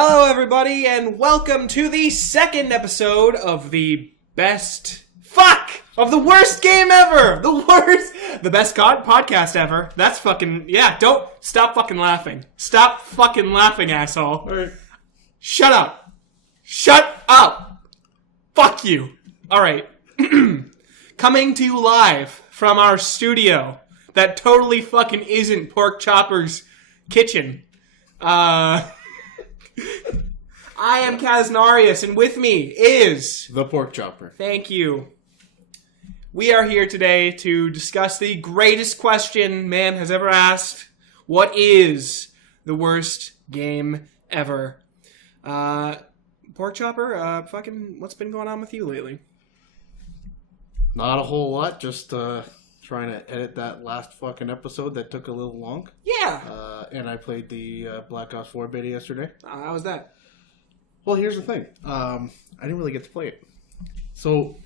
Hello, everybody, and welcome to the second episode of the best... of the worst game ever! The best podcast ever. That's fucking... Yeah, don't... Stop fucking laughing. Stop fucking laughing, asshole. Right. Shut up. Shut up! Fuck you. Alright. Coming to you live from our studio that totally fucking isn't Pork Chopper's kitchen. I am Kaznarious, and with me is... The Pork Chopper. Thank you. We are here today to discuss the greatest question man has ever asked. What is the worst game ever? Pork Chopper, what's been going on with you lately? Not a whole lot, just trying to edit that last fucking episode that took a little long. Yeah! And I played the Black Ops 4 beta yesterday. How was that? Well, here's the thing. I didn't really get to play it. So,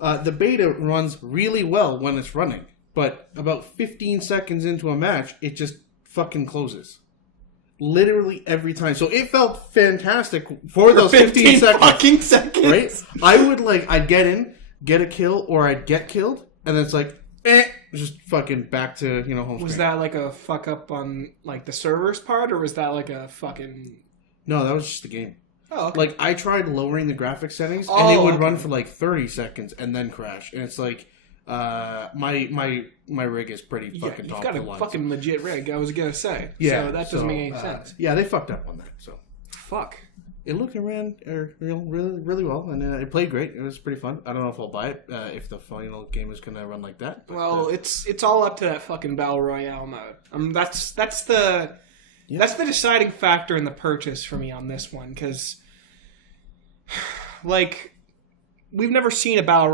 the beta runs really well when it's running. But about 15 seconds into a match, it just fucking closes. Literally every time. So it felt fantastic for those 15 seconds. Fucking seconds! Right? I'd get in, get a kill, or I'd get killed, and then it's like, just fucking back to, home screen. Was that like a fuck up on, like, the server's part, or was that like a fucking... No, that was just the game. Oh, okay. Like, I tried lowering the graphics settings, and it would run for like 30 seconds and then crash. And it's like, my rig is pretty fucking top of the line. You've got a fucking legit rig, I was gonna say. Yeah. So that doesn't make any sense. Yeah, they fucked up on that, so. Fuck. It looked and ran really well, and it played great. It was pretty fun. I don't know if I'll buy it if the final game is going to run like that. But, well, it's all up to that fucking Battle Royale mode. That's the deciding factor in the purchase for me on this one, because, like, we've never seen a Battle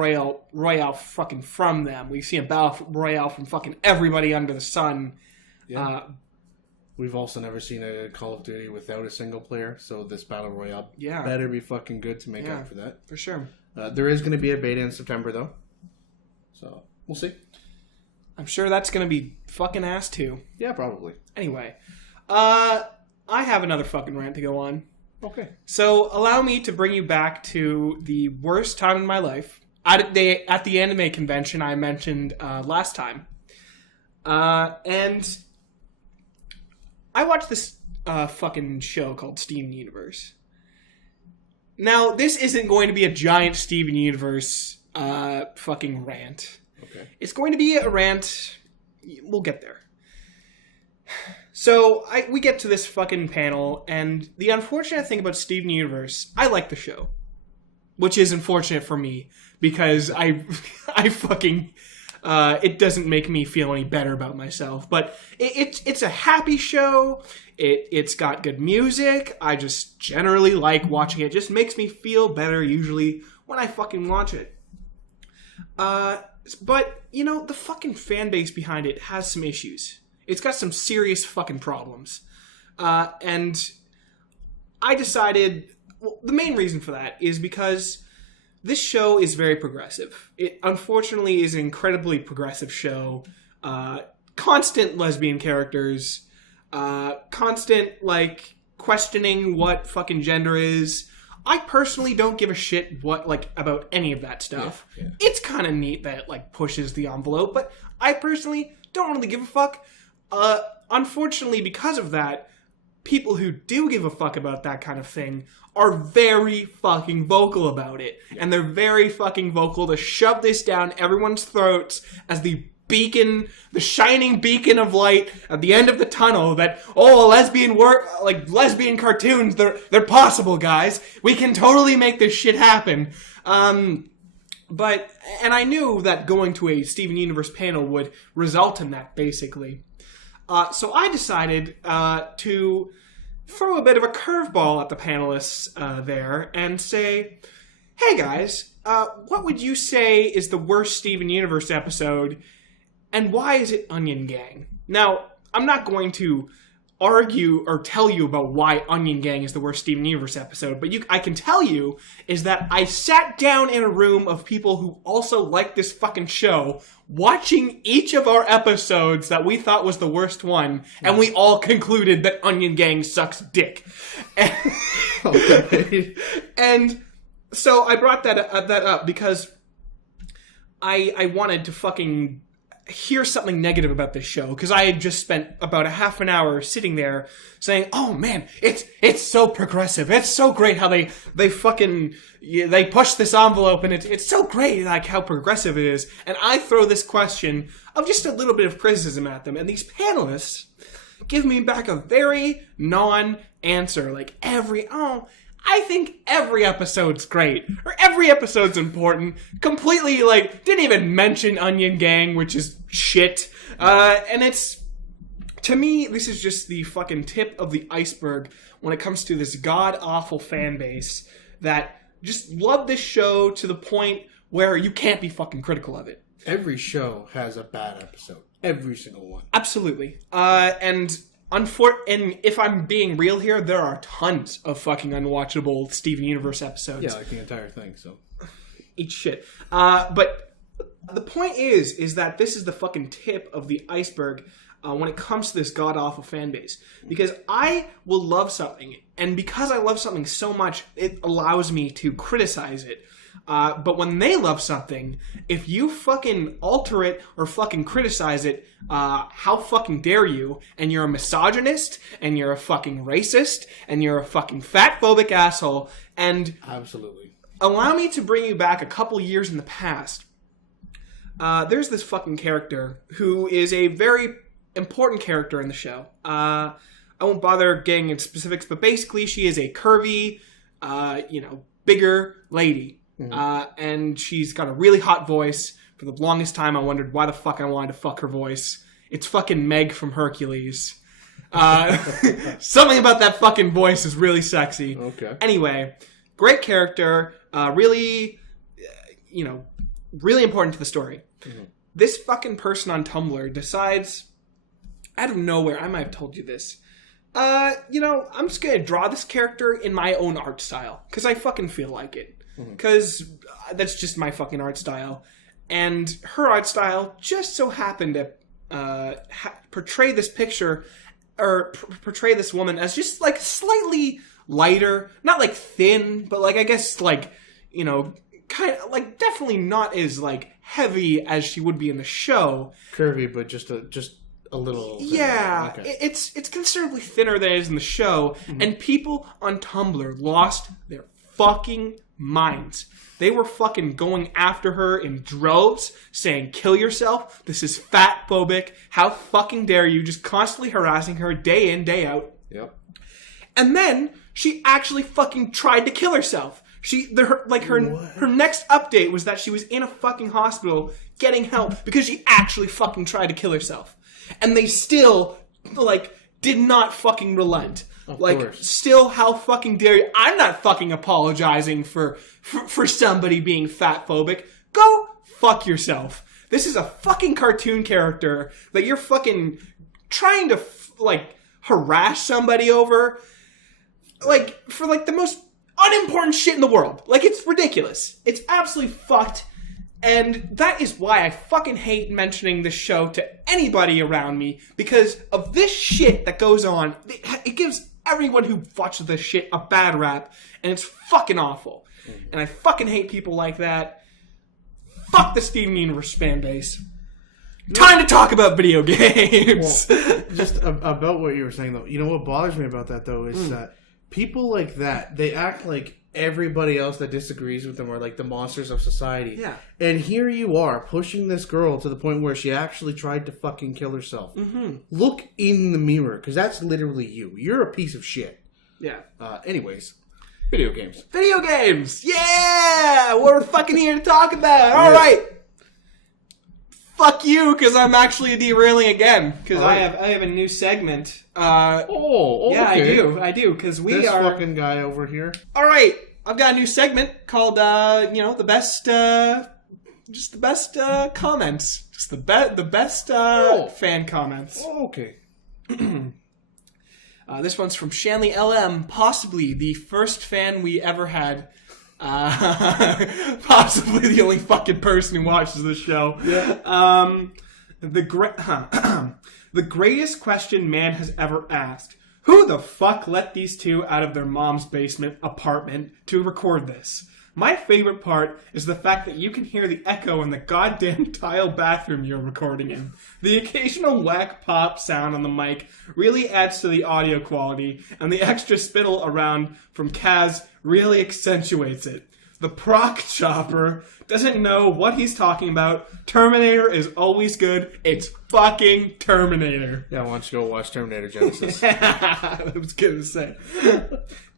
Royale fucking from them. We've seen a Battle Royale from fucking everybody under the sun. Yeah. We've also never seen a Call of Duty without a single player, so this Battle Royale better be fucking good to make up for that. For sure. There is going to be a beta in September, though. So, we'll see. I'm sure that's going to be fucking ass, too. Yeah, probably. Anyway, I have another fucking rant to go on. Okay. So, allow me to bring you back to the worst time in my life. At the anime convention I mentioned last time. And... I watched this fucking show called Steven Universe. Now, this isn't going to be a giant Steven Universe fucking rant. Okay. It's going to be a rant... We'll get there. So, we get to this fucking panel, and the unfortunate thing about Steven Universe, I like the show. Which is unfortunate for me, because I fucking... it doesn't make me feel any better about myself, but it's a happy show. It's got good music. I just generally like watching it. It just makes me feel better usually when I fucking watch it. But, the fucking fan base behind it has some issues. It's got some serious fucking problems. And I decided... Well, the main reason for that is because... This show is very progressive. It, unfortunately, is an incredibly progressive show. Constant lesbian characters. Constant, questioning what fucking gender is. I personally don't give a shit about any of that stuff. Yeah. It's kind of neat that it, pushes the envelope, but I personally don't really give a fuck. Unfortunately, because of that, people who do give a fuck about that kind of thing are very fucking vocal about it. And they're very fucking vocal to shove this down everyone's throats as the beacon, the shining beacon of light at the end of the tunnel that, lesbian cartoons, they're possible, guys. We can totally make this shit happen. And I knew that going to a Steven Universe panel would result in that, basically. So I decided to throw a bit of a curveball at the panelists there and say, hey guys, what would you say is the worst Steven Universe episode, and why is it Onion Gang? Now, I'm not going to argue or tell you about why Onion Gang is the worst Steven Universe episode, but I can tell you is that I sat down in a room of people who also like this fucking show, watching each of our episodes that we thought was the worst one, and we all concluded that Onion Gang sucks dick. And so I brought that up because I wanted to fucking hear something negative about this show, because I had just spent about a half an hour sitting there saying, oh man, it's so progressive, it's so great how they push this envelope, and it's so great like how progressive it is. And I throw this question of just a little bit of criticism at them, and these panelists give me back a very non-answer, like I think every episode's great, or every episode's important, completely, like, didn't even mention Onion Gang, which is shit, and it's, to me, this is just the fucking tip of the iceberg when it comes to this god-awful fan base that just love this show to the point where you can't be fucking critical of it. Every show has a bad episode. Every single one. Absolutely. And if I'm being real here, there are tons of fucking unwatchable Steven Universe episodes. Yeah, like the entire thing, so. Eat shit. But the point is that this is the fucking tip of the iceberg when it comes to this god-awful fan base. Because I will love something, and because I love something so much, it allows me to criticize it. But when they love something, if you fucking alter it or fucking criticize it, how fucking dare you? And you're a misogynist, and you're a fucking racist, and you're a fucking fat-phobic asshole, and... Absolutely. Allow me to bring you back a couple years in the past. There's this fucking character who is a very important character in the show. I won't bother getting into specifics, but basically she is a curvy, bigger lady. And she's got a really hot voice. For the longest time, I wondered why the fuck I wanted to fuck her voice. It's fucking Meg from Hercules. Something about that fucking voice is really sexy. Okay. Anyway, great character. Really, really important to the story. Mm-hmm. This fucking person on Tumblr decides, out of nowhere, I might have told you this, I'm just gonna draw this character in my own art style. Because I fucking feel like it. Because that's just my fucking art style. And her art style just so happened to portray this picture, or portray this woman as just, like, slightly lighter. Not, like, thin, but, like, I guess, like, kind of, like, definitely not as, like, heavy as she would be in the show. Curvy, but just a little... Yeah, okay. It's considerably thinner than it is in the show. Mm-hmm. And people on Tumblr lost their fucking minds. They were fucking going after her in droves, saying, kill yourself, this is fat phobic, how fucking dare you, just constantly harassing her day in, day out. Yep. And then she actually fucking tried to kill herself. Her next update was that she was in a fucking hospital getting help because she actually fucking tried to kill herself. And they still, did not fucking relent. Of course. Still, how fucking dare you? I'm not fucking apologizing for somebody being fat phobic. Go fuck yourself. This is a fucking cartoon character that you're fucking trying to, harass somebody over. For the most unimportant shit in the world. It's ridiculous. It's absolutely fucked. And that is why I fucking hate mentioning this show to anybody around me. Because of this shit that goes on. It gives everyone who watches this shit a bad rap, and it's fucking awful. And I fucking hate people like that. Fuck the Steven Universe fan base. Time to talk about video games. Well, just about what you were saying, though. You know what bothers me about that, though, is that people like that, they act like everybody else that disagrees with them are like the monsters of society. Yeah. And here you are, pushing this girl to the point where she actually tried to fucking kill herself. Mm-hmm. Look in the mirror, because that's literally you. You're a piece of shit. Yeah. Anyways, video games. Video games! Yeah! What we're fucking here to talk about. All right. Fuck you, because I'm actually derailing again. Because I have a new segment. Okay. Yeah, I do, because this fucking guy over here. All right, I've got a new segment called, the best, just the best comments, just the best fan comments. Oh, okay. This one's from Shanley LM, possibly the first fan we ever had. Possibly the only fucking person who watches the show. Yeah. The greatest question man has ever asked. Who the fuck let these two out of their mom's basement apartment to record this? My favorite part is the fact that you can hear the echo in the goddamn tile bathroom you're recording in. The occasional whack pop sound on the mic really adds to the audio quality, and the extra spittle around from Kaz really accentuates it. The proc chopper doesn't know what he's talking about. Terminator is always good. It's fucking Terminator. Yeah, why don't you go watch Terminator Genesis? I was gonna say.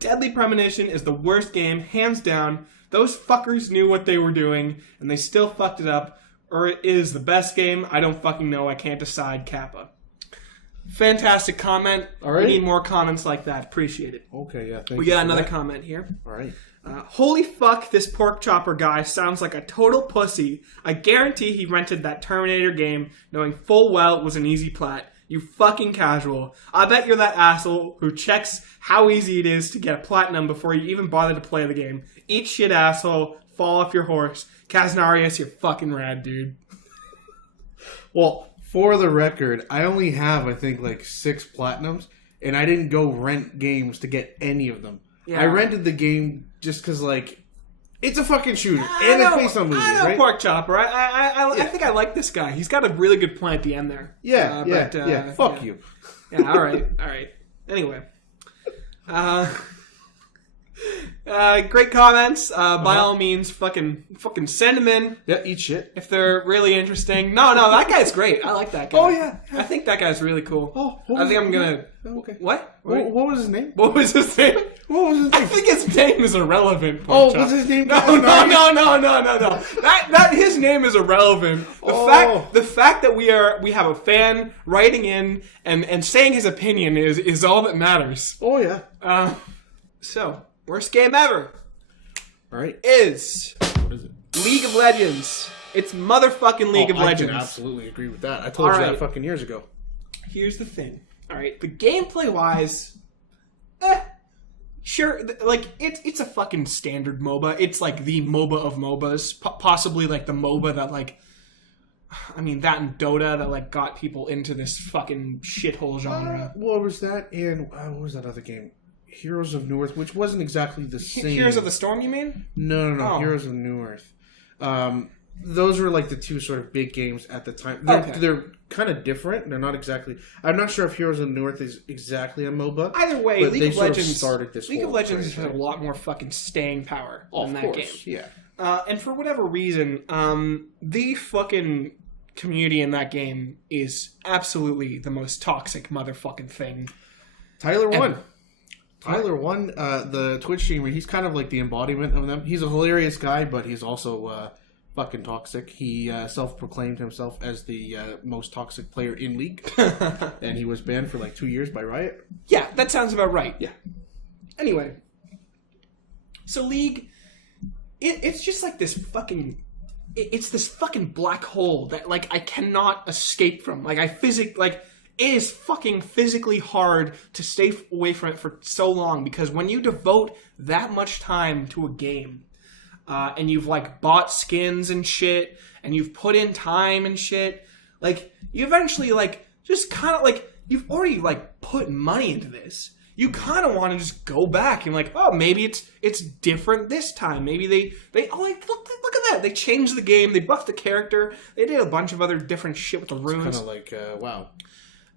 Deadly Premonition is the worst game, hands down. Those fuckers knew what they were doing, and they still fucked it up. Or it is the best game. I don't fucking know. I can't decide. Kappa. Fantastic comment. All right. We need more comments like that. Appreciate it. Okay, yeah. Thank you. We got for another that. comment here. All right. Holy fuck, this pork chopper guy sounds like a total pussy. I guarantee he rented that Terminator game knowing full well it was an easy plat. You fucking casual. I bet you're that asshole who checks how easy it is to get a platinum before you even bother to play the game. Eat shit, asshole. Fall off your horse. Kaznarious, you're fucking rad, dude. Well, for the record, I only have, I think, like 6 platinums, and I didn't go rent games to get any of them. Yeah. I rented the game just because, like, it's a fucking shooter, and it's based on movies, I know right? pork chopper. I think I like this guy. He's got a really good point at the end there. Yeah, Fuck you. Yeah, all right. Anyway. Great comments. By all means, fucking send them in. Yeah, eat shit. If they're really interesting. No, that guy's great. I like that guy. Oh, yeah. I think that guy's really cool. Oh, I think I'm gonna... Okay. What? What was his name? What was his name? What was his I name? think his name is irrelevant. Oh, was his name? No. That his name is irrelevant. The fact that we have a fan writing in and saying his opinion is all that matters. Oh, yeah. So, worst game ever. All right. Is What is it? League of Legends. It's motherfucking League of Legends. I can absolutely agree with that. I told you All right. that fucking years ago. Here's the thing. All right, the gameplay wise, sure, like it's a fucking standard MOBA. It's like the MOBA of MOBAs, possibly like the MOBA that like, I mean that and Dota that like got people into this fucking shithole genre. What was that? And what was that other game? Heroes of New Earth, which wasn't exactly the same. Heroes of the Storm, you mean? No. Oh. Heroes of New Earth. Those were like the two sort of big games at the time. Okay. They're kind of different. They're not exactly. I'm not sure if Heroes of New Earth is exactly a MOBA. Either way, but League of Legends started this. League of whole Legends trend, has a lot more fucking staying power of in that course, game. Yeah. And for whatever reason, the fucking community in that game is absolutely the most toxic motherfucking thing. Tyler won. The Twitch streamer. He's kind of like the embodiment of them. He's a hilarious guy, but he's also fucking toxic. He self-proclaimed himself as the most toxic player in League, and he was banned for like 2 years by Riot. Yeah, that sounds about right. Yeah. Anyway, so League, it's just like this fucking... It's this fucking black hole that, like, I cannot escape from. Like, it is fucking physically hard to stay away from it for so long, because when you devote that much time to a game, and you've, like, bought skins and shit, and you've put in time and shit, like, you eventually, like, just kind of, like, you've already, like, put money into this. You kind of want to just go back and, like, oh, maybe it's different this time. Maybe they oh, like, look at that. They changed the game. They buffed the character. They did a bunch of other different shit with the runes. Kind of like, wow.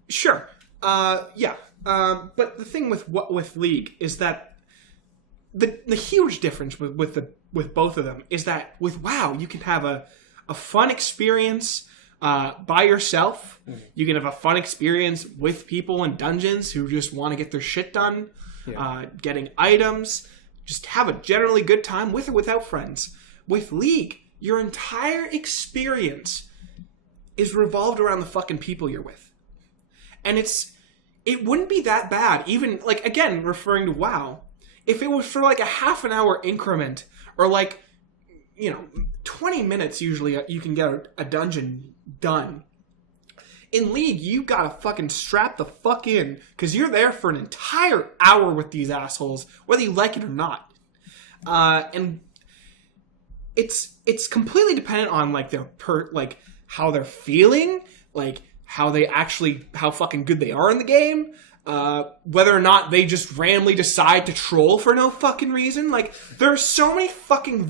Sure. Yeah. But the thing with League is that the huge difference with both of them is that with WoW you can have a fun experience by yourself. Mm-hmm. You can have a fun experience with people in dungeons who just want to get their shit done, getting items, just have a generally good time with or without friends. With League, your entire experience is revolved around the fucking people you're with. And it wouldn't be that bad, even, like, again, referring to WoW, if it was for, like, a half an hour increment, or, like, 20 minutes usually you can get a dungeon done. in League, you gotta fucking strap the fuck in, because you're there for an entire hour with these assholes, whether you like it or not. And it's completely dependent on like like how they're feeling, like how fucking good they are in the game, whether or not they just randomly decide to troll for no fucking reason. Like there are so many fucking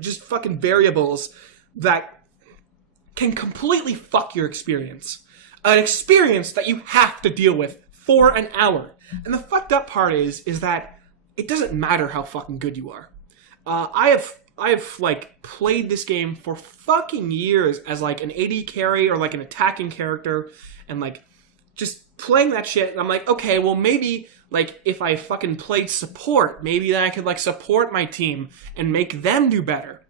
just fucking variables that can completely fuck your experience. An experience that you have to deal with for an hour. And the fucked up part is that it doesn't matter how fucking good you are. I have like played this game for fucking years as like an AD carry or like an attacking character, and like just playing that shit, and I'm like, okay, well maybe like if I fucking played support, maybe then I could like support my team and make them do better.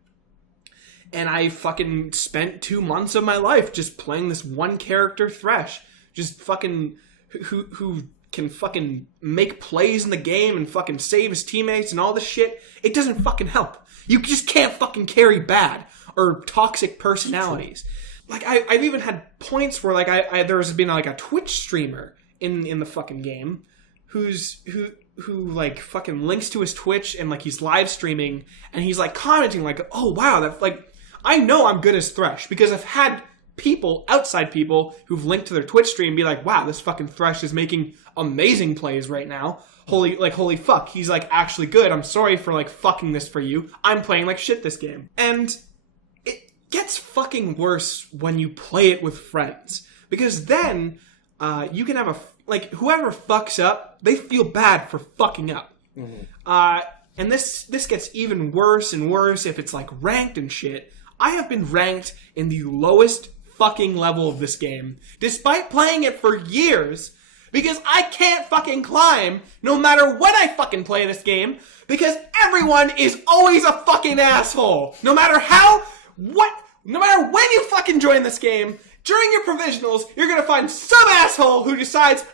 And I fucking spent 2 months of my life just playing this one character Thresh, just fucking who can fucking make plays in the game and fucking save his teammates and all this shit. It doesn't fucking help. You just can't fucking carry bad or toxic personalities. Like I've even had points where like there's been like a Twitch streamer in the fucking game who like fucking links to his Twitch and like he's live streaming and he's like commenting like, oh wow, that like I know I'm good as Thresh because I've had outside people who've linked to their Twitch stream be like, wow, this fucking Thresh is making amazing plays right now. Holy fuck, he's like actually good. I'm sorry for like fucking this for you. I'm playing like shit this game. And it gets fucking worse when you play it with friends. Because then you can have whoever fucks up, they feel bad for fucking up. Mm-hmm. And this gets even worse and worse if it's like ranked and shit. I have been ranked in the lowest fucking level of this game, despite playing it for years, because I can't fucking climb no matter when I fucking play this game, because everyone is always a fucking asshole. No matter no matter when you fucking join this game, during your provisionals, you're gonna find some asshole who decides,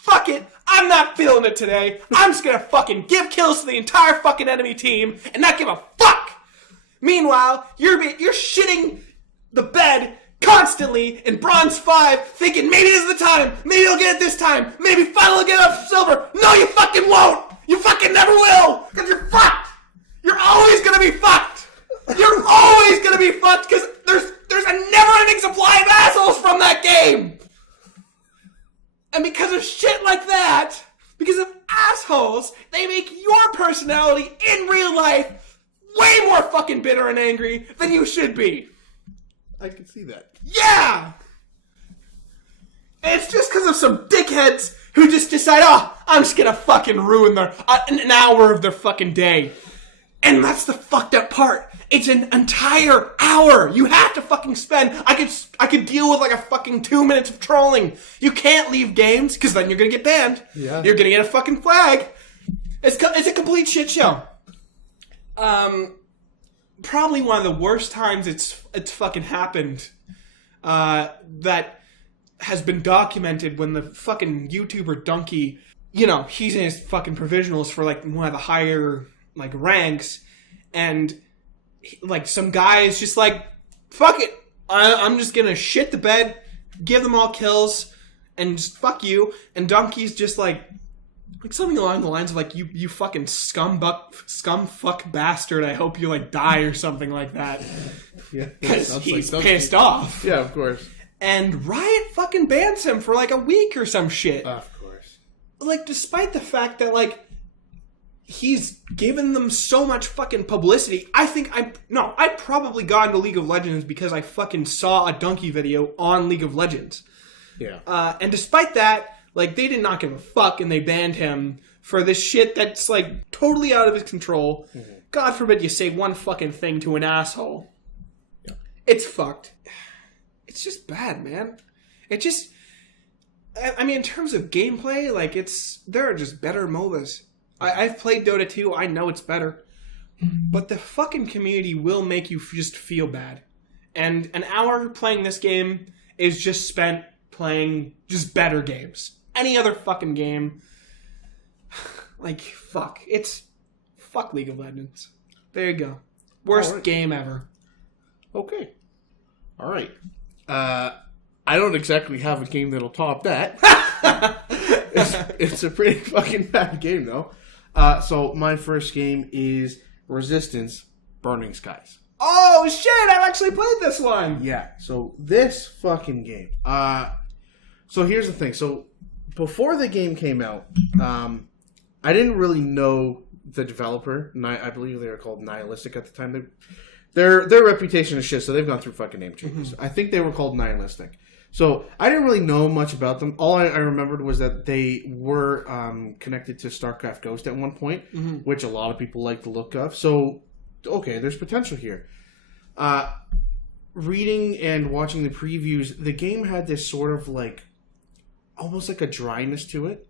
fuck it, I'm not feeling it today. I'm just gonna fucking give kills to the entire fucking enemy team and not give a fuck. Meanwhile, you're shitting the bed constantly in Bronze 5, thinking maybe this is the time, maybe I'll get it this time, maybe finally I'll get up Silver. No, you fucking won't! You fucking never will! Because you're fucked! You're always gonna be fucked! You're always gonna be fucked because there's a never-ending supply of assholes from that game! And because of shit like that, because of assholes, they make your personality in real life way more fucking bitter and angry than you should be. I can see that. Yeah! And it's just because of some dickheads who just decide, I'm just gonna fucking ruin an hour of their fucking day. And that's the fucked up part. It's an entire hour you have to fucking spend. I could deal with like a fucking 2 minutes of trolling. You can't leave games, because then you're gonna get banned. Yeah. You're gonna get a fucking flag. It's a complete shit show. Probably one of the worst times it's fucking happened, that has been documented when the fucking YouTuber Donkey, he's in his fucking provisionals for like one of the higher like ranks, and like some guy is just like, fuck it, I'm just gonna shit the bed, give them all kills, and just fuck you, and Donkey's just like something along the lines of like, you fucking scum fuck bastard, I hope you like die or something like that. Yeah. Because he's pissed off. Yeah, of course. And Riot fucking bans him for like a week or some shit. Of course. Like, despite the fact that like, he's given them so much fucking publicity, I probably got into League of Legends because I fucking saw a Donkey video on League of Legends. Yeah. And despite that, like, they did not give a fuck, and they banned him for this shit that's, like, totally out of his control. Mm-hmm. God forbid you say one fucking thing to an asshole. Yeah. It's fucked. It's just bad, man. It just... I mean, in terms of gameplay, like, there are just better MOBAs. I've played Dota 2, I know it's better. But the fucking community will make you just feel bad. And an hour playing this game is just spent playing just better games. Any other fucking game, like, fuck. Fuck League of Legends. There you go. Worst game ever. Okay. Alright. I don't exactly have a game that'll top that. It's a pretty fucking bad game, though. So my first game is Resistance: Burning Skies. Oh shit! I've actually played this one. Yeah. So this fucking game. So here's the thing. So before the game came out, I didn't really know the developer. I believe they were called Nihilistic at the time. Their reputation is shit, so they've gone through fucking name changes. I think they were called Nihilistic. So I didn't really know much about them. All I remembered was that they were connected to StarCraft Ghost at one point, which a lot of people like the look of. So, okay, there's potential here. Reading and watching the previews, the game had this sort of like, almost like a dryness to it.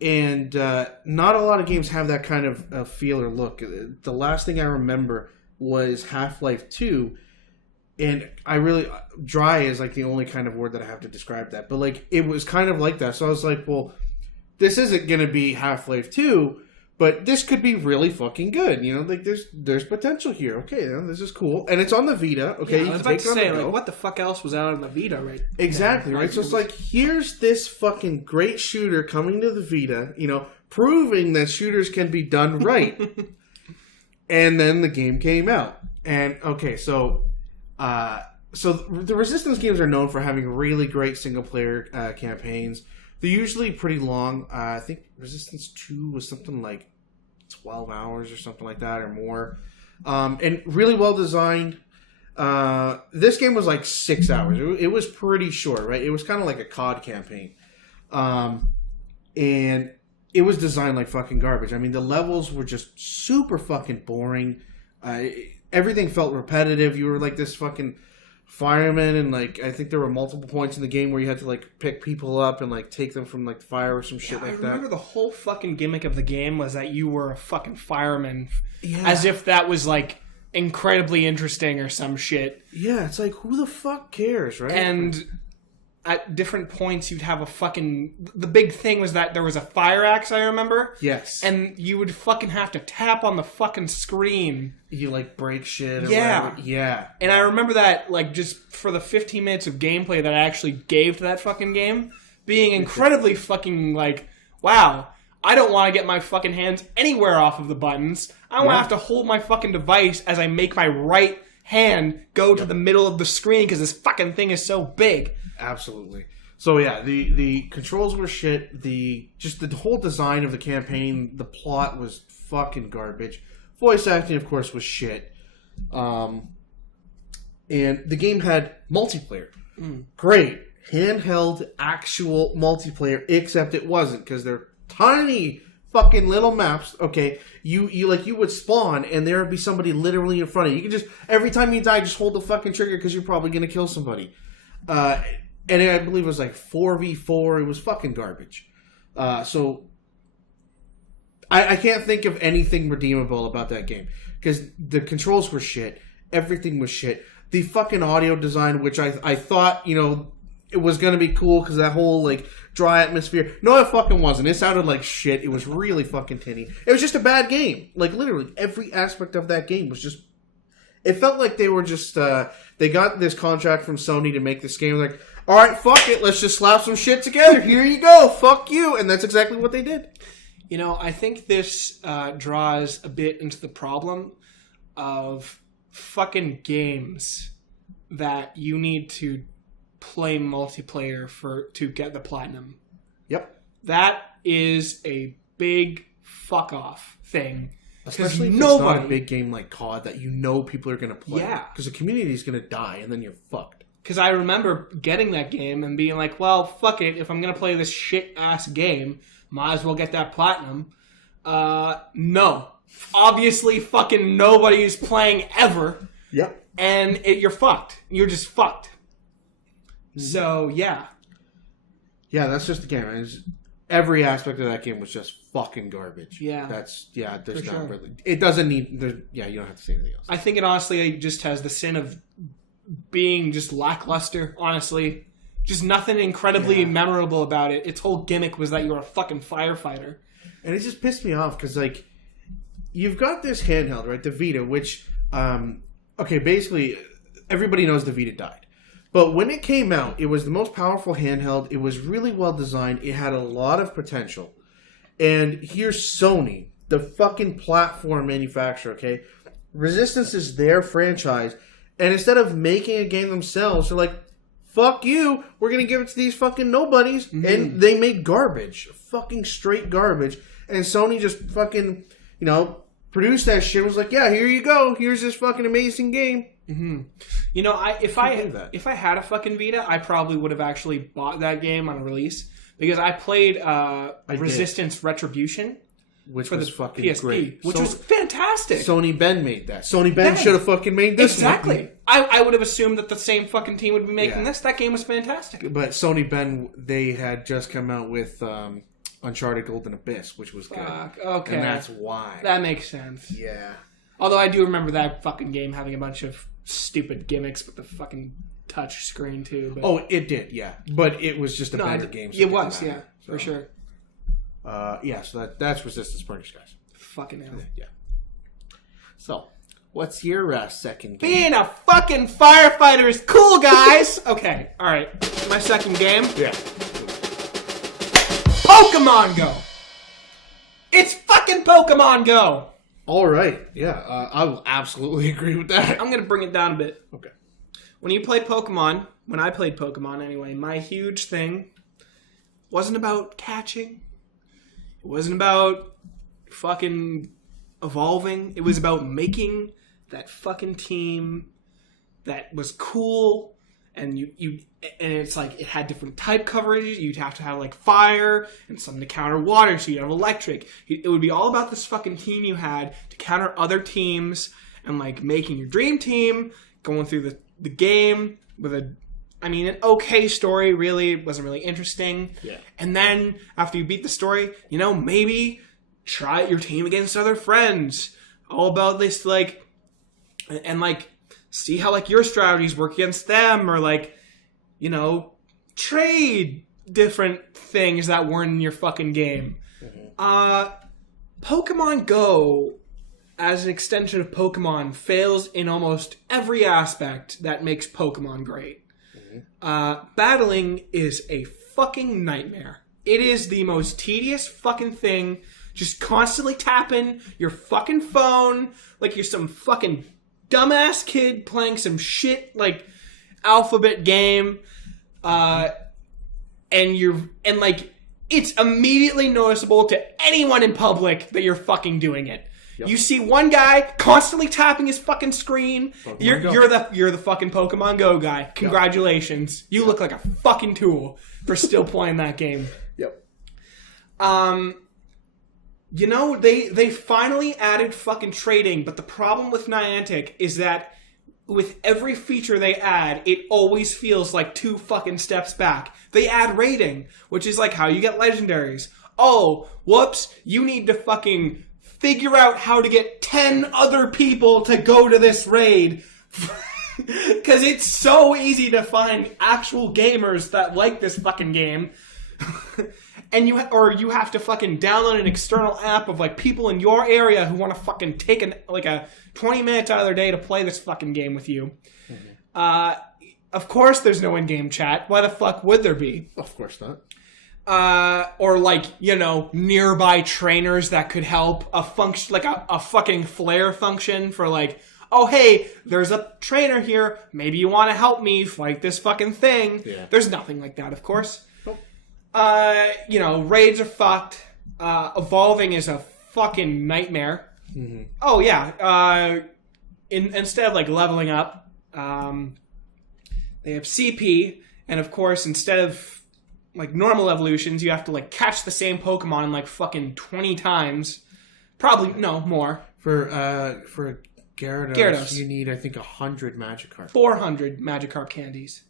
And not a lot of games have that kind of feel or look. The last thing I remember was Half-Life 2. And I really... Dry is like the only kind of word that I have to describe that. But like, it was kind of like that. So I was like, well, this isn't going to be Half-Life 2, but this could be really fucking good. You know, like there's potential here. Okay, you know, this is cool. And it's on the Vita. Okay, yeah, I was about to say, like, what the fuck else was out on the Vita, right? Exactly, right? So it's like, here's this fucking great shooter coming to the Vita, you know, proving that shooters can be done right. And then the game came out. And, okay, so the Resistance games are known for having really great single-player campaigns. They're usually pretty long. I think Resistance 2 was something like 12 hours or something like that or more. And really well designed. This game was like 6 hours. It was pretty short, right? It was kind of like a COD campaign. And it was designed like fucking garbage. I mean, the levels were just super fucking boring. Everything felt repetitive. You were like this fucking fireman, and like I think there were multiple points in the game where you had to like pick people up and like take them from like the fire or some shit like that. I remember the whole fucking gimmick of the game was that you were a fucking fireman, as if that was like incredibly interesting or some shit. Yeah, it's like, who the fuck cares, right? And at different points you'd have a fucking... The big thing was that there was a fire axe, I remember. Yes. And you would fucking have to tap on the fucking screen. You like break shit or whatever. Yeah. And I remember that, like, just for the 15 minutes of gameplay that I actually gave to that fucking game, being incredibly fucking like, wow, I don't want to get my fucking hands anywhere off of the buttons. I don't want to have to hold my fucking device as I make my right hand go to the middle of the screen because this fucking thing is so big. Absolutely. So yeah, the controls were shit. The whole design of the campaign, the plot was fucking garbage. Voice acting, of course, was shit. And the game had multiplayer. Great. Handheld, actual multiplayer, except it wasn't, because they're tiny fucking little maps. Okay, you would spawn, and there would be somebody literally in front of you. You could just, every time you die, just hold the fucking trigger, because you're probably going to kill somebody. And I believe it was like 4v4. It was fucking garbage. So I can't think of anything redeemable about that game, because the controls were shit. Everything was shit. The fucking audio design, which I thought, you know, it was going to be cool because that whole, like, dry atmosphere. No, it fucking wasn't. It sounded like shit. It was really fucking tinny. It was just a bad game. Like, literally, every aspect of that game was just... It felt like they were just... they got this contract from Sony to make this game. Like, alright, fuck it. Let's just slap some shit together. Here you go. Fuck you. And that's exactly what they did. You know, I think this draws a bit into the problem of fucking games that you need to play multiplayer to get the platinum. Yep. That is a big fuck off thing. Especially if it's not a big game like COD that you know people are going to play. Yeah. Because the community is going to die and then you're fucked. Because I remember getting that game and being like, well, fuck it. If I'm going to play this shit-ass game, might as well get that platinum. No. Obviously, fucking nobody's playing ever. Yep. And you're fucked. You're just fucked. So, yeah. Yeah, that's just the game. Every aspect of that game was just fucking garbage. Yeah. There's not really... It doesn't need... you don't have to say anything else. I think it honestly just has the sin of being just lackluster, honestly. Just nothing incredibly memorable about it. Its whole gimmick was that you were a fucking firefighter. And it just pissed me off, because, like, you've got this handheld, right? The Vita, which... okay, basically, everybody knows the Vita died. But when it came out, it was the most powerful handheld. It was really well designed. It had a lot of potential. And here's Sony, the fucking platform manufacturer, okay? Resistance is their franchise. And instead of making a game themselves, they're like, fuck you, we're going to give it to these fucking nobodies. Mm-hmm. And they made garbage. Fucking straight garbage. And Sony just fucking, produced that shit. Was like, yeah, here you go. Here's this fucking amazing game. Mm-hmm. If I had a fucking Vita, I probably would have actually bought that game on release because I played Resistance Retribution, which for was the fucking PSP, great. which was fantastic. Sony Ben made that. Sony Ben should have fucking made this. Exactly. I would have assumed that the same fucking team would be making this. That game was fantastic. But Sony Ben, they had just come out with Uncharted Golden Abyss, which was good. Okay, and that's why. That makes sense. Yeah. Although I do remember that fucking game having a bunch of stupid gimmicks with the fucking touch screen too. But... Oh, it did, yeah. But it was just a better game. So it was, yeah, so. For sure. So that's Resistance Purge, guys. Fucking hell. Yeah. So, what's your second game? Being a fucking firefighter is cool, guys! Okay, alright. My second game. Yeah. Pokemon Go! It's fucking Pokemon Go! Alright, yeah. I will absolutely agree with that. I'm gonna bring it down a bit. Okay. When I played Pokemon anyway, my huge thing wasn't about catching. It wasn't about fucking evolving. It was about making that fucking team that was cool, and and it's like it had different type coverages. You'd have to have like fire and something to counter water, so you'd have electric. It would be all about this fucking team you had to counter other teams and like making your dream team, going through the game with an okay story, really. It wasn't really interesting. Yeah. And then, after you beat the story, maybe try your team against other friends. All about this, see how, your strategies work against them, or, trade different things that weren't in your fucking game. Mm-hmm. Pokemon Go, as an extension of Pokemon, fails in almost every aspect that makes Pokemon great. Battling is a fucking nightmare. It is the most tedious fucking thing. Just constantly tapping your fucking phone like you're some fucking dumbass kid playing some shit alphabet game. It's immediately noticeable to anyone in public that you're fucking doing it. Yep. You see one guy constantly tapping his fucking screen. You're the fucking Pokemon Go guy. Congratulations. You look like a fucking tool for still playing that game. Yep. They finally added fucking trading, but the problem with Niantic is that with every feature they add, it always feels like 2 fucking steps back. They add raiding, which is like how you get legendaries. Oh, whoops, you need to fucking figure out how to get 10 other people to go to this raid. Because it's so easy to find actual gamers that like this fucking game. And you have to fucking download an external app of people in your area who want to fucking take a 20 minutes out of their day to play this fucking game with you. Mm-hmm. Of course there's no in-game chat. Why the fuck would there be? Of course not. Or nearby trainers that could help, a function a fucking flare function for oh hey, there's a trainer here, maybe you want to help me fight this fucking thing. Yeah. There's nothing like that, of course. Raids are fucked. Evolving is a fucking nightmare. Mm-hmm. Oh yeah. Instead of leveling up, they have CP, and of course instead of normal evolutions, you have to catch the same Pokemon fucking 20 times. Probably no more. For Gyarados, you need I think 100 Magikarp. 400 Magikarp candies.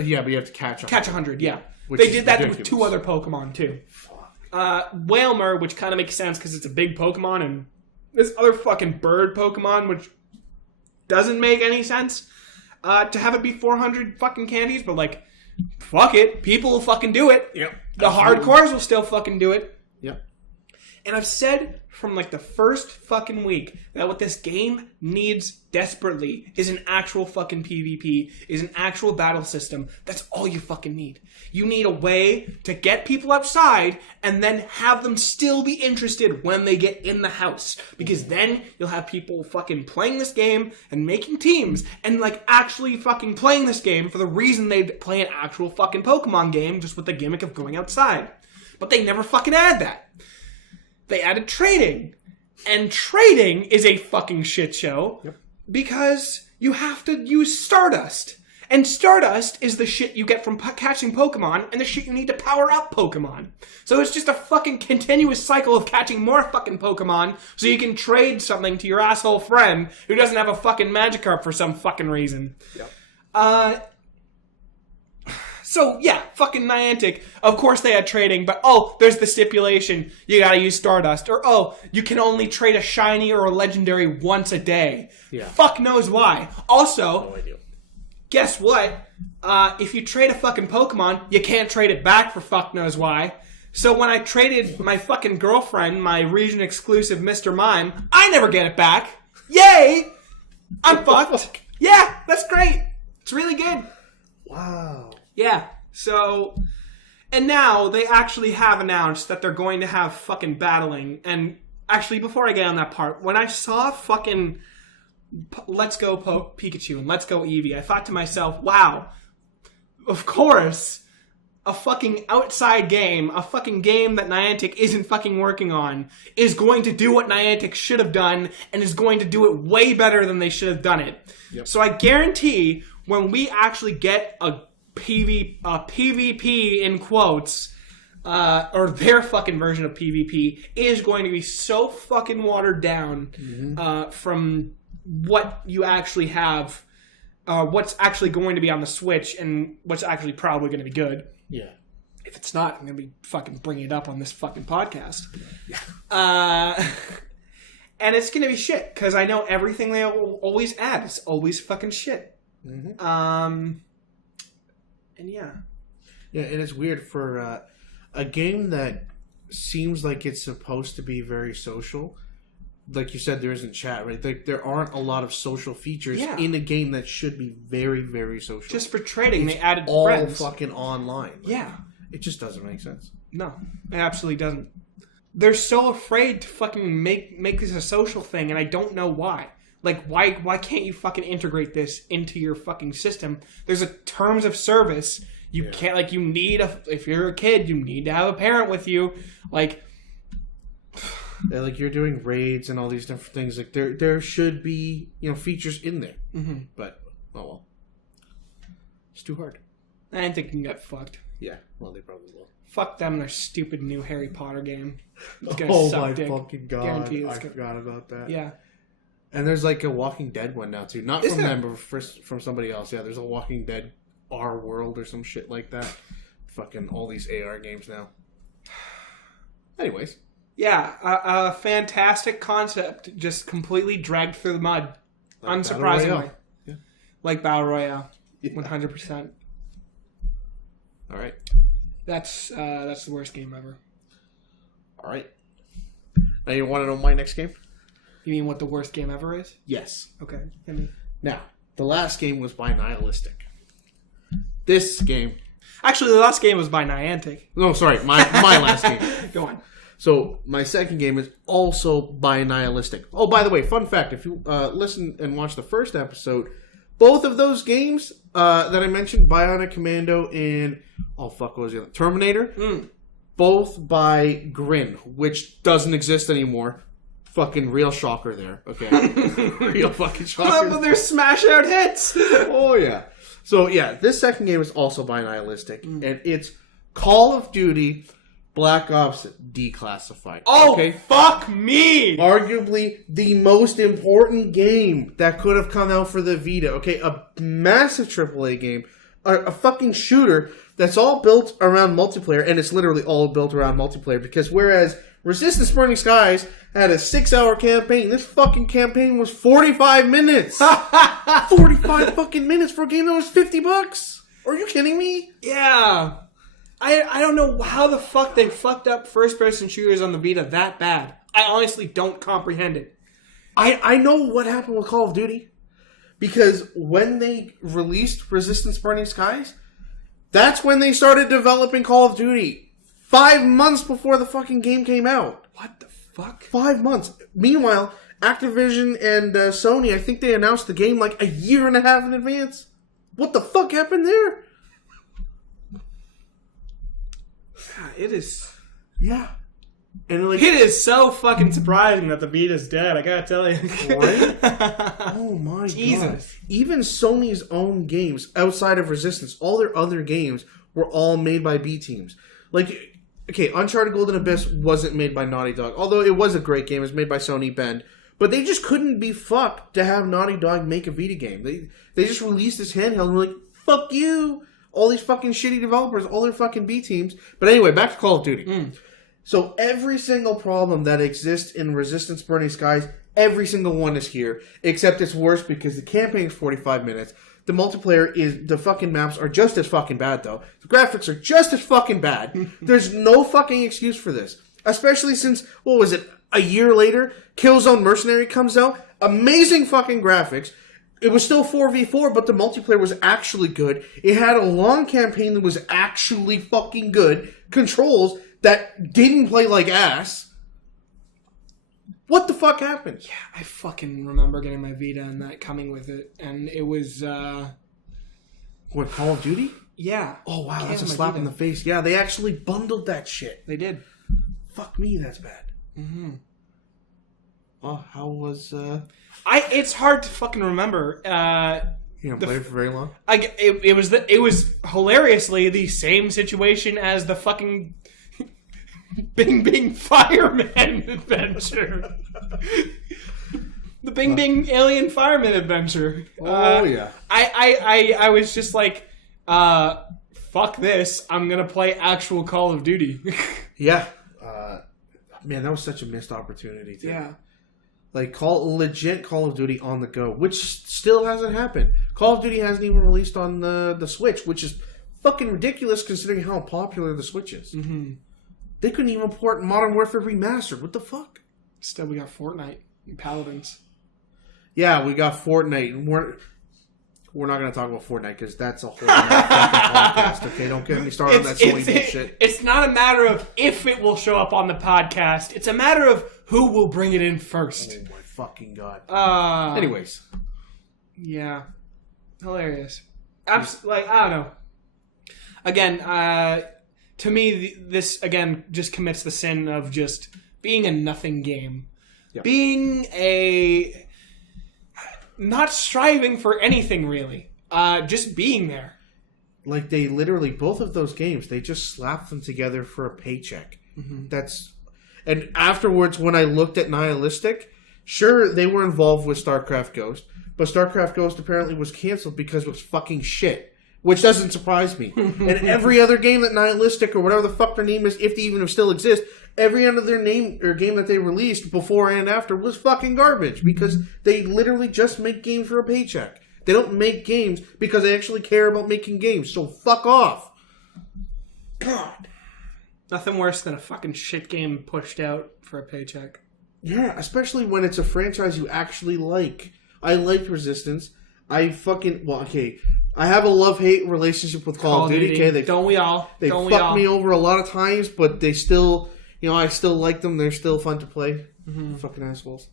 Yeah, but you have to catch 100. Catch 100, yeah. Which they did that ridiculous. with 2 other Pokemon too. Wailmer, which kind of makes sense because it's a big Pokemon, and this other fucking bird Pokemon, which doesn't make any sense. To have it be 400 fucking candies, but fuck it. People will fucking do it. Yep. The hardcores will still fucking do it. Yep. And I've said from like the first fucking week that what this game needs desperately is an actual fucking PvP, is an actual battle system. That's all you fucking need. You need a way to get people outside and then have them still be interested when they get in the house. Because then you'll have people fucking playing this game and making teams and like actually fucking playing this game for the reason they'd play an actual fucking Pokemon game just with the gimmick of going outside. But they never fucking add that. They added trading. And trading is a fucking shit show because you have to use Stardust. And Stardust is the shit you get from catching Pokemon and the shit you need to power up Pokemon. So it's just a fucking continuous cycle of catching more fucking Pokemon so you can trade something to your asshole friend who doesn't have a fucking Magikarp for some fucking reason. Yep. So, yeah, fucking Niantic. Of course they had trading, but there's the stipulation. You gotta use Stardust. Or, you can only trade a shiny or a legendary once a day. Yeah. Fuck knows why. Also, no idea. Guess what? If you trade a fucking Pokemon, you can't trade it back for fuck knows why. So when I traded my fucking girlfriend, my region exclusive Mr. Mime, I never get it back. Yay! I'm fucked. Yeah, that's great. It's really good. Wow. Yeah, so, and now they actually have announced that they're going to have fucking battling, and actually, before I get on that part, when I saw fucking Let's Go Pikachu and Let's Go Eevee, I thought to myself, wow, of course, a fucking outside game, a fucking game that Niantic isn't fucking working on, is going to do what Niantic should have done, and is going to do it way better than they should have done it. Yep. So I guarantee, when we actually get a PvP in quotes, or their fucking version of PvP is going to be so fucking watered down from what you actually have, what's actually going to be on the Switch, and what's actually probably going to be good. Yeah. If it's not, I'm going to be fucking bringing it up on this fucking podcast. Yeah. And it's going to be shit, because I know everything they always add is always fucking shit. Mm-hmm. And yeah, and it's weird for a game that seems like it's supposed to be very social. Like you said, there isn't chat, right? There aren't a lot of social features in a game that should be very, very social. Just for trading, they added all friends. Fucking online. Yeah, it just doesn't make sense. No, it absolutely doesn't. They're so afraid to fucking make this a social thing, and I don't know why. Like, why can't you fucking integrate this into your fucking system? There's a terms of service. You can't, like, you need if you're a kid, you need to have a parent with you. Like, yeah, like you're doing raids and all these different things. Like, there should be, features in there. Mm-hmm. But, oh well. It's too hard. I think they can get fucked. Yeah, well, they probably will. Fuck them and their stupid new Harry Potter game. It's gonna suck my dick. Fucking god. I forgot about that. Yeah. And there's like a Walking Dead one now too. Not from them, but from somebody else. Yeah, there's a Walking Dead R World or some shit like that. Fucking all these AR games now. Anyways. Yeah, a fantastic concept, just completely dragged through the mud. Like unsurprisingly. Yeah. Like Battle Royale. 100%. All right. That's the worst game ever. All right. Now you want to know my next game? You mean what the worst game ever is? Yes. Okay. Now, the last game was by Nihilistic. This game... Actually, the last game was by Niantic. No, sorry. My last game. Go on. So, my second game is also by Nihilistic. Oh, by the way, fun fact. If you listen and watch the first episode, both of those games that I mentioned, Bionic Commando and... Oh, fuck, what was the other? Terminator. Both by Grin, which doesn't exist anymore. Fucking real shocker there. Okay. Real fucking shocker. But they're smash out hits. Oh, yeah. So, yeah, this second game is also by Nihilistic. And it's Call of Duty Black Ops Declassified. Oh, okay? Fuck me! Arguably the most important game that could have come out for the Vita. Okay, a massive AAA game. A fucking shooter that's all built around multiplayer. And it's literally all built around multiplayer. Because whereas Resistance Burning Skies had a 6-hour campaign, this fucking campaign was 45 minutes. 45 fucking minutes for a game that was $50. Are you kidding me? Yeah. I don't know how the fuck they fucked up first-person shooters on the Vita that bad. I honestly don't comprehend it. I know what happened with Call of Duty. Because when they released Resistance Burning Skies, that's when they started developing Call of Duty. 5 months before the fucking game came out. What the fuck? 5 months. Meanwhile, Activision and Sony, I think they announced the game like a year and a half in advance. What the fuck happened there? It is... Yeah. And like, it is so fucking surprising that the Vita's dead, I gotta tell you. Right? Oh my Jesus. God. Even Sony's own games, outside of Resistance, all their other games were all made by B teams. Like, okay, Uncharted Golden Abyss wasn't made by Naughty Dog, although it was a great game. It was made by Sony Bend. But they just couldn't be fucked to have Naughty Dog make a Vita game. They just released this handheld and were like, fuck you! All these fucking shitty developers, all their fucking B teams. But anyway, back to Call of Duty. So every single problem that exists in Resistance Burning Skies, every single one is here. Except it's worse because the campaign is 45 minutes. The multiplayer is... The fucking maps are just as fucking bad, though. The graphics are just as fucking bad. There's no fucking excuse for this. Especially since, what was it, a year later, Killzone Mercenary comes out. Amazing fucking graphics. It was still 4v4, but the multiplayer was actually good. It had a long campaign that was actually fucking good. Controls that didn't play like ass. What the fuck happened? Yeah, I fucking remember getting my Vita and that coming with it. And it was, What, Call of Duty? Yeah. Oh, wow, that's a slap in the face. Yeah, they actually bundled that shit. They did. Fuck me, that's bad. Mm-hmm. Well, how was, It's hard to fucking remember. You didn't play it for very long? It was hilariously the same situation as the fucking Bing Bing Fireman adventure. The Bing Bing Alien Fireman adventure. Yeah. I was just like, fuck this. I'm gonna play actual Call of Duty. Yeah. Man, that was such a missed opportunity, too. Yeah. Like, legit Call of Duty on the go, which still hasn't happened. Call of Duty hasn't even released on the Switch, which is fucking ridiculous considering how popular the Switch is. Mm-hmm. They couldn't even port Modern Warfare Remastered. What the fuck? Still, we got Fortnite and Paladins. Yeah, we got Fortnite. And we're not going to talk about Fortnite because that's a whole other fucking podcast. Okay, don't get me started on that Sony bullshit. It's not a matter of if it will show up on the podcast. It's a matter of who will bring it in first. Oh my fucking God. Anyways. Yeah. Hilarious. I don't know. Again, to me, this, again, just commits the sin of just being a nothing game. Yep. Being a... Not striving for anything, really. Just being there. Like, they literally, both of those games, they just slapped them together for a paycheck. Mm-hmm. And afterwards, when I looked at Nihilistic, sure, they were involved with StarCraft Ghost, but StarCraft Ghost apparently was canceled because it was fucking shit. Which doesn't surprise me. And every other game that Nihilistic, or whatever the fuck their name is, if they even still exist, every other name or game that they released before and after was fucking garbage. Because they literally just make games for a paycheck. They don't make games because they actually care about making games. So fuck off. God. Nothing worse than a fucking shit game pushed out for a paycheck. Yeah, especially when it's a franchise you actually like. I like Resistance. I have a love-hate relationship with Call of Duty. Okay, don't we all? They fucked me over a lot of times, but they still, I still like them. They're still fun to play. Mm-hmm. Fucking assholes.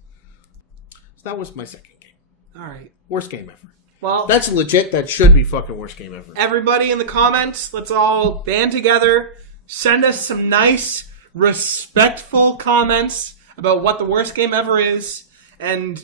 So that was my second game. All right. Worst game ever. Well, that's legit. That should be fucking worst game ever. Everybody in the comments, let's all band together. Send us some nice, respectful comments about what the worst game ever is. And,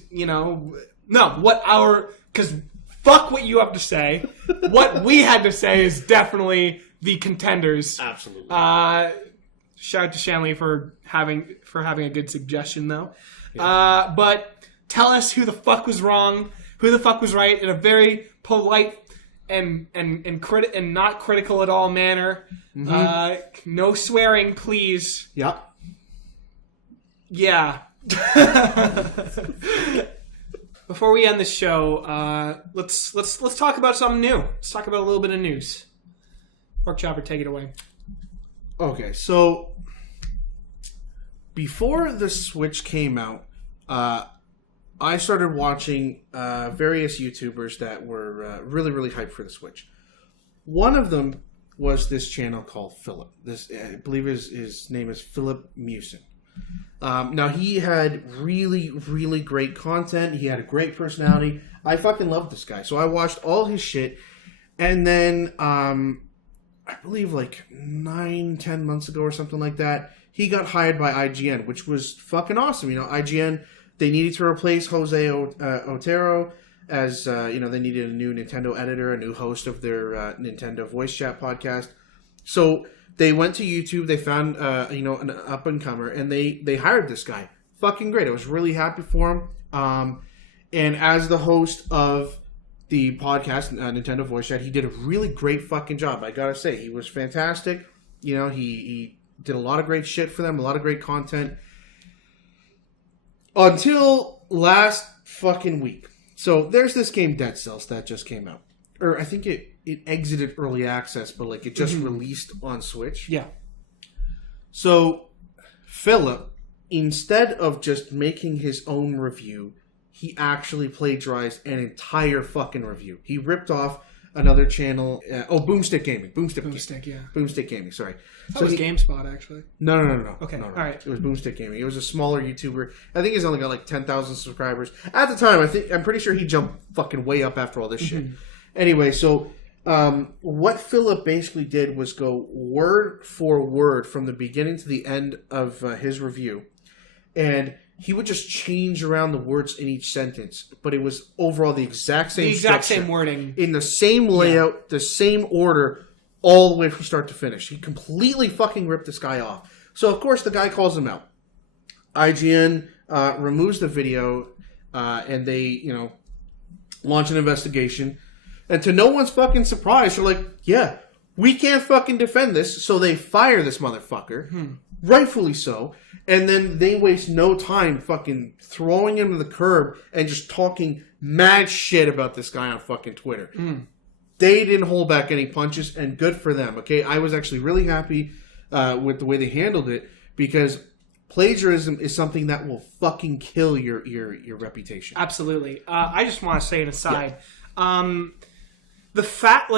because fuck what you have to say. What we had to say is definitely the contenders. Absolutely. Shout out to Shanley for having a good suggestion, though. Yeah. But tell us who the fuck was wrong, who the fuck was right, in a very polite and not critical at all manner. Mm-hmm. No swearing, please. Yep. Yeah. Before we end the show, let's talk about something new. Let's talk about a little bit of news. Pork Chopper, take it away. Okay, so before the Switch came out, I started watching various YouTubers that were really, really hyped for the Switch. One of them was this channel called Philip. This, I believe his name is Philip Mewson. Now, he had really, really great content. He had a great personality. I fucking loved this guy. So I watched all his shit. And then, I believe like 9-10 months ago or something like that, he got hired by IGN, which was fucking awesome. You know, IGN, they needed to replace Jose Otero as, they needed a new Nintendo editor, a new host of their Nintendo voice chat podcast. So they went to YouTube, they found, an up-and-comer, and they hired this guy. Fucking great. I was really happy for him. And as the host of the podcast, Nintendo Voice Chat, he did a really great fucking job. I gotta say, he was fantastic. You know, he did a lot of great shit for them, a lot of great content. Until last fucking week. So, there's this game, Dead Cells, that just came out. Or, I think it exited early access, but, like, it just released on Switch. Yeah. So, Philip, instead of just making his own review, he actually plagiarized an entire fucking review. He ripped off another channel. Boomstick Gaming. Boomstick Gaming, sorry. That was GameSpot, actually. No. Okay, No. all right. It was Boomstick Gaming. It was a smaller YouTuber. I think he's only got like 10,000 subscribers. At the time, I'm pretty sure he jumped fucking way up after all this shit. Anyway, so what Philip basically did was go word for word from the beginning to the end of his review. And he would just change around the words in each sentence, but it was overall the exact same same wording. In the same layout, the same order, all the way from start to finish. He completely fucking ripped this guy off. So, of course, the guy calls him out. IGN removes the video, and they, launch an investigation. And to no one's fucking surprise, they're like, yeah, we can't fucking defend this, so they fire this motherfucker. Rightfully so. And then they waste no time fucking throwing him to the curb and just talking mad shit about this guy on fucking Twitter. They didn't hold back any punches, and good for them, okay? I was actually really happy with the way they handled it, because plagiarism is something that will fucking kill your reputation. Absolutely. I just want to say an aside. Yeah. The fact,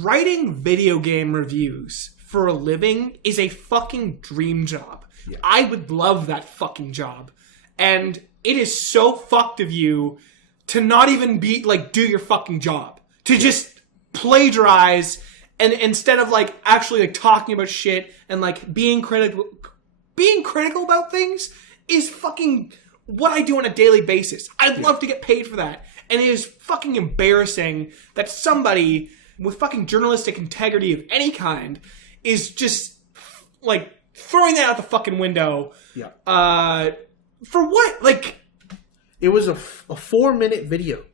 writing video game reviews for a living is a fucking dream job. Yeah. I would love that fucking job. And it is so fucked of you to not even do your fucking job. To just plagiarize, and instead of actually talking about shit and being critical about things is fucking what I do on a daily basis. I'd love to get paid for that. And it is fucking embarrassing that somebody with fucking journalistic integrity of any kind is just throwing that out the fucking window. Yeah. For what? It was a 4-minute video.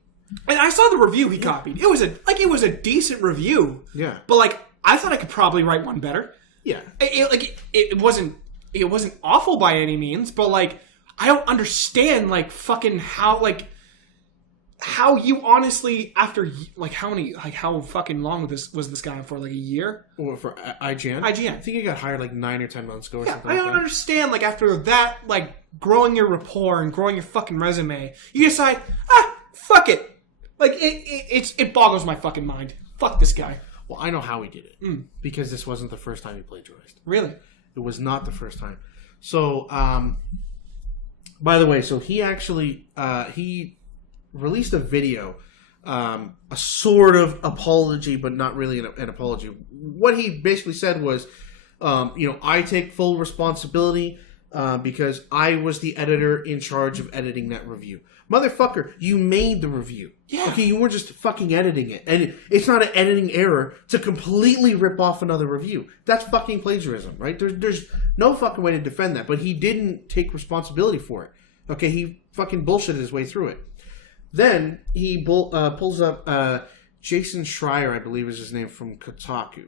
And I saw the review he copied. It was a decent review. Yeah. But I thought I could probably write one better. Yeah. It wasn't awful by any means, but I don't understand fucking how you honestly, after how fucking long was this guy for? A year? Or for IGN? IGN. I think he got hired 9 or 10 months ago or something. I don't understand after that, growing your rapport and growing your fucking resume, you decide, fuck it. It boggles my fucking mind. Fuck this guy. Well, I know how he did it. Because this wasn't the first time he plagiarized. Really? It was not the first time. So, by the way, so he actually, he released a video, a sort of apology, but not really an apology. What he basically said was, I take full responsibility because I was the editor in charge of editing that review. Motherfucker, you made the review. Yeah. Okay, you weren't just fucking editing it. And it's not an editing error to completely rip off another review. That's fucking plagiarism, right? There's no fucking way to defend that. But he didn't take responsibility for it. Okay, he fucking bullshitted his way through it. Then he pulls up Jason Schreier, I believe is his name, from Kotaku.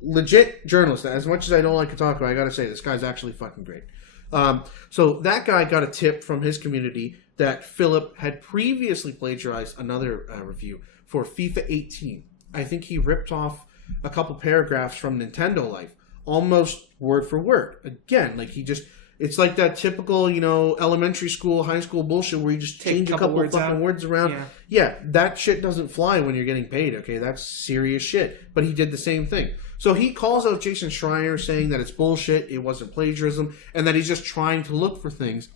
Legit journalist. As much as I don't like Kotaku, I gotta say, this guy's actually fucking great. So that guy got a tip from his community that Philip had previously plagiarized another review for FIFA 18. I think he ripped off a couple paragraphs from Nintendo Life, almost word for word. Again, like it's like that typical, elementary school, high school bullshit where you just change a couple of fucking words around. Yeah, that shit doesn't fly when you're getting paid, okay? That's serious shit. But he did the same thing. So he calls out Jason Schreier saying that it's bullshit, it wasn't plagiarism, and that he's just trying to look for things.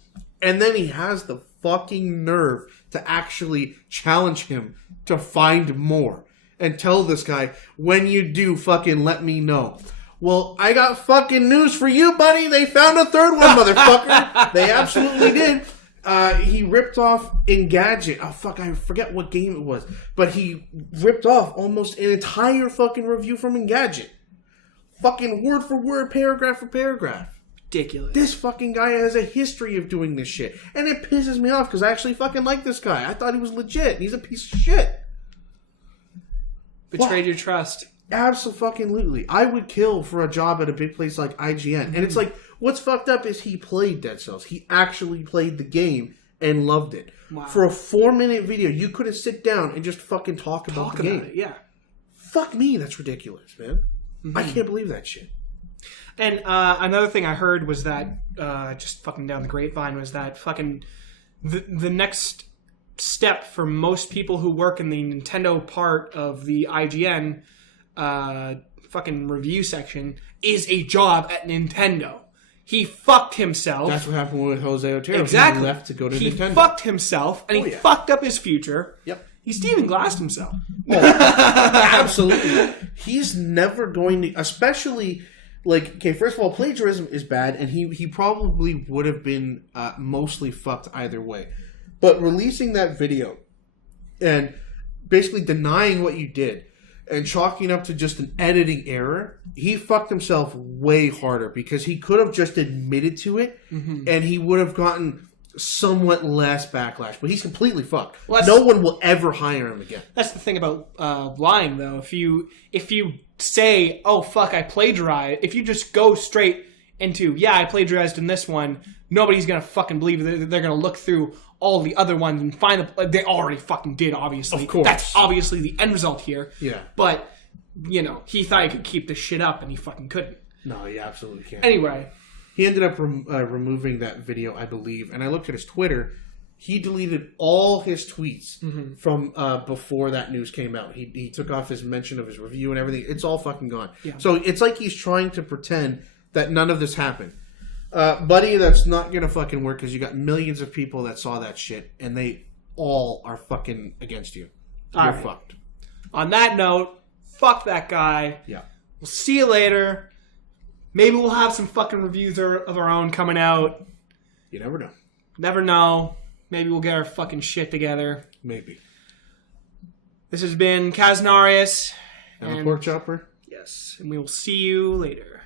And then he has the fucking nerve to actually challenge him to find more. And tell this guy, when you do, fucking let me know. Well, I got fucking news for you, buddy. They found a third one, motherfucker. They absolutely did. He ripped off Engadget. Oh, fuck, I forget what game it was. But he ripped off almost an entire fucking review from Engadget. Fucking word for word, paragraph for paragraph. Ridiculous. This fucking guy has a history of doing this shit. And it pisses me off because I actually fucking like this guy. I thought he was legit. He's a piece of shit. Betrayed your trust. Absolutely. I would kill for a job at a big place like IGN. And it's like, what's fucked up is he played Dead Cells. He actually played the game and loved it. Wow. For a 4-minute video, you couldn't sit down and just fucking talk about the game. Yeah. Fuck me, that's ridiculous, man. Mm-hmm. I can't believe that shit. And another thing I heard was that, just fucking down the grapevine, was that fucking the next step for most people who work in the Nintendo part of the IGN fucking review section is a job at Nintendo. He fucked himself. That's what happened with Jose Otero. Exactly. He left to go to Nintendo. He fucked himself, and he fucked up his future. Yep. He Steven Glassed himself. Oh, absolutely. He's never going to... Especially... Like, okay, first of all, plagiarism is bad, and he probably would have been mostly fucked either way. But releasing that video and basically denying what you did and chalking up to just an editing error, he fucked himself way harder because he could have just admitted to it, and he would have gotten somewhat less backlash. But he's completely fucked. Well, no one will ever hire him again. That's the thing about lying, though. If you say, oh, fuck, I plagiarized, if you just go straight into, yeah, I plagiarized in this one, nobody's going to fucking believe it. They're going to look through all the other ones and find they already fucking did, obviously. Of course. That's obviously the end result here. Yeah. But, he thought he could keep this shit up, and he fucking couldn't. No, he absolutely can't. Anyway. He ended up removing that video, I believe, and I looked at his Twitter. He deleted all his tweets from before that news came out. He took off his mention of his review and everything. It's all fucking gone. Yeah. So it's like he's trying to pretend that none of this happened. Buddy, that's not going to fucking work because you got millions of people that saw that shit, and they all are fucking against you. You're fucked. On that note, fuck that guy. Yeah. We'll see you later. Maybe we'll have some fucking reviews of our own coming out. You never know. Never know. Maybe we'll get our fucking shit together. Maybe. This has been Kaznarious. And a pork chopper. Yes. And we will see you later.